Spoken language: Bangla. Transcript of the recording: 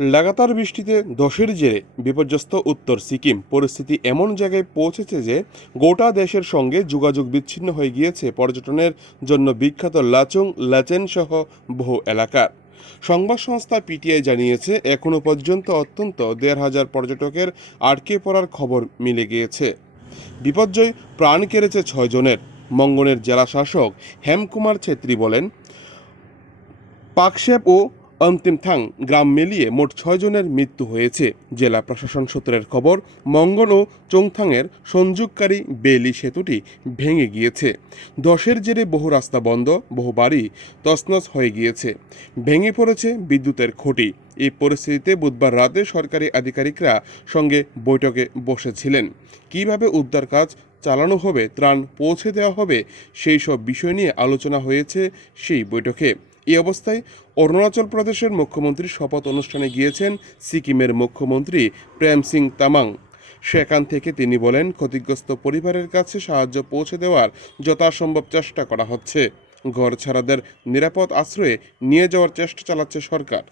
লাগাতার বৃষ্টিতে ধসের জেরে বিপর্যস্ত উত্তর সিকিম। পরিস্থিতি এমন জায়গায় পৌঁছেছে যে গোটা দেশের সঙ্গে যোগাযোগ বিচ্ছিন্ন হয়ে গিয়েছে পর্যটনের জন্য বিখ্যাত লাচুং লাচেন সহ বহু এলাকার সংবাদ সংস্থা পিটিআই জানিয়েছে এখনও পর্যন্ত অত্যন্ত দেড় হাজার পর্যটকের আটকে পড়ার খবর মিলে গিয়েছে। বিপর্যয় প্রাণ কেড়েছে ছয় জনের। মঙ্গনের জেলা শাসক হেমকুমার ছেত্রী বলেন, পাকশেপ ও অন্তিমথাং গ্রাম মিলিয়ে মোট ছয় জনের মৃত্যু হয়েছে। জেলা প্রশাসন সূত্রের খবর, মঙ্গন ও চোংথাংয়ের সংযোগকারী বেলি সেতুটি ভেঙে গিয়েছে। দশের জেরে বহু রাস্তা বন্ধ, বহু বাড়ি তছনছ হয়ে গিয়েছে। ভেঙে পড়েছে বিদ্যুতের খুঁটি। এই পরিস্থিতিতে বুধবার রাতে সরকারি আধিকারিকরা সঙ্গে বৈঠকে বসেছিলেন। কীভাবে উদ্ধার কাজ চালানো হবে, ত্রাণ পৌঁছে দেওয়া হবে, সেই সব বিষয় নিয়ে আলোচনা হয়েছে সেই বৈঠকে। এই অবস্থায় অরুণাচল প্রদেশের মুখ্যমন্ত্রী শপথ অনুষ্ঠানে গিয়েছেন সিকিমের মুখ্যমন্ত্রী প্রেম সিং তামাং। সেখান থেকে তিনি বলেন, ক্ষতিগ্রস্ত পরিবারের কাছে সাহায্য পৌঁছে দেওয়ার যথাসম্ভব চেষ্টা করা হচ্ছে। ঘর ছাড়াদের নিরাপদ আশ্রয়ে নিয়ে যাওয়ার চেষ্টা চালাচ্ছে সরকার।